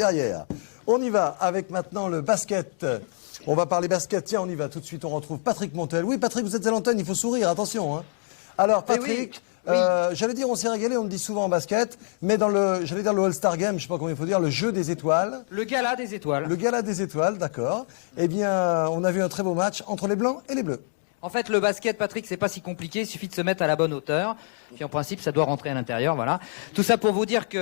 Derrière. On y va avec maintenant le basket. On va parler basket. Tiens, on y va tout de suite. On retrouve Patrick Montel. Oui, Patrick, vous êtes à l'antenne, il faut sourire, attention. Hein. Alors, Patrick, j'allais dire on s'est régalé, on le dit souvent en basket, mais dans le, j'allais dire le All-Star Game, je sais pas comment il faut dire, le jeu des étoiles. Le gala des étoiles. Le gala des étoiles, d'accord. Eh bien, on a vu un très beau match entre les Blancs et les Bleus. En fait, le basket, Patrick, c'est pas si compliqué. Il suffit de se mettre à la bonne hauteur. Puis en principe, ça doit rentrer à l'intérieur, voilà. Tout ça pour vous dire qu'on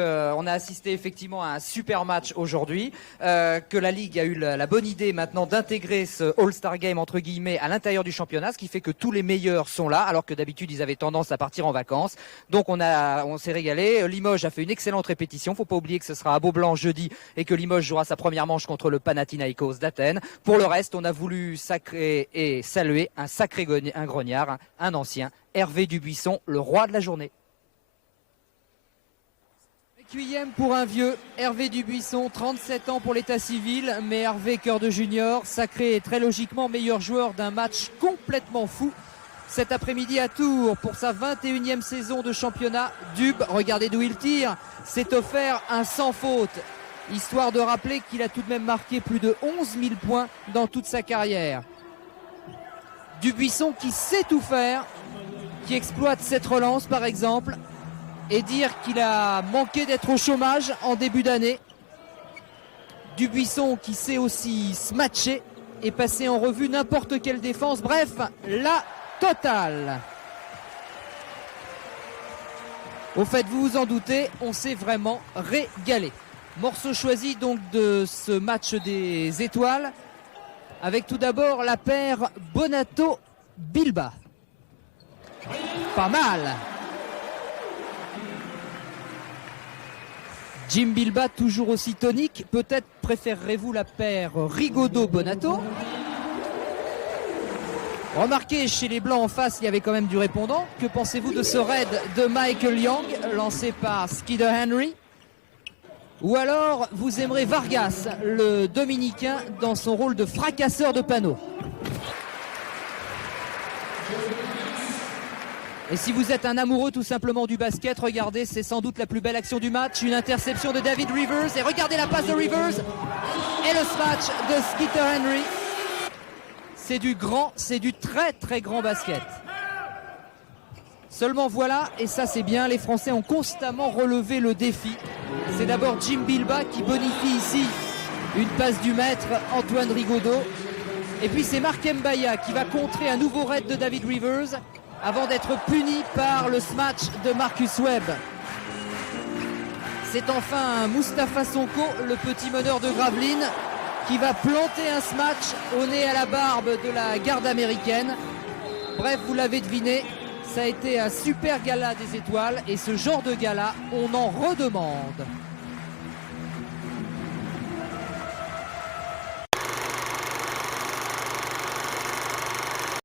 a assisté effectivement à un super match aujourd'hui, que la Ligue a eu la bonne idée maintenant d'intégrer ce All-Star Game, entre guillemets, à l'intérieur du championnat, ce qui fait que tous les meilleurs sont là, alors que d'habitude, ils avaient tendance à partir en vacances. Donc on s'est régalé. Limoges a fait une excellente répétition. Faut pas oublier que ce sera à Beaublanc jeudi et que Limoges jouera sa première manche contre le Panathinaikos d'Athènes. Pour le reste, on a voulu sacrer et saluer un grognard, un ancien, Hervé Dubuisson, le roi de la journée. Requiem pour un vieux, Hervé Dubuisson, 37 ans pour l'état civil, mais Hervé cœur de junior, sacré et très logiquement meilleur joueur d'un match complètement fou. Cet après-midi à Tours, pour sa 21e saison de championnat, Dub, regardez d'où il tire, s'est offert un sans faute. Histoire de rappeler qu'il a tout de même marqué plus de 11 000 points dans toute sa carrière. Dubuisson qui sait tout faire, qui exploite cette relance par exemple, et dire qu'il a manqué d'être au chômage en début d'année. Dubuisson qui sait aussi se matcher et passer en revue n'importe quelle défense. Bref, la totale. Au fait, vous vous en doutez, on s'est vraiment régalé. Morceau choisi donc de ce match des étoiles, avec tout d'abord la paire Bonato-Bilba. Pas mal. Jim Bilba toujours aussi tonique. Peut-être préférerez-vous la paire Rigaudot-Bonato. Remarquez, chez les Blancs en face, il y avait quand même du répondant. Que pensez-vous de ce raid de Michael Young, lancé par Skidder Henry? Ou alors, vous aimerez Vargas, le Dominicain, dans son rôle de fracasseur de panneaux. Et si vous êtes un amoureux tout simplement du basket, regardez, c'est sans doute la plus belle action du match. Une interception de David Rivers. Et regardez la passe de Rivers. Et le smash de Skidder Henry. C'est du grand, c'est du très très grand basket. Seulement voilà, et ça c'est bien, les Français ont constamment relevé le défi. C'est d'abord Jim Bilba qui bonifie ici une passe du maître, Antoine Rigaudot. Et puis c'est Mark Mbaya qui va contrer un nouveau raid de David Rivers avant d'être puni par le smash de Marcus Webb. C'est enfin Moustapha Sonko, le petit meneur de Gravelines, qui va planter un smash au nez à la barbe de la garde américaine. Bref, vous l'avez deviné, ça a été un super gala des étoiles et ce genre de gala, on en redemande.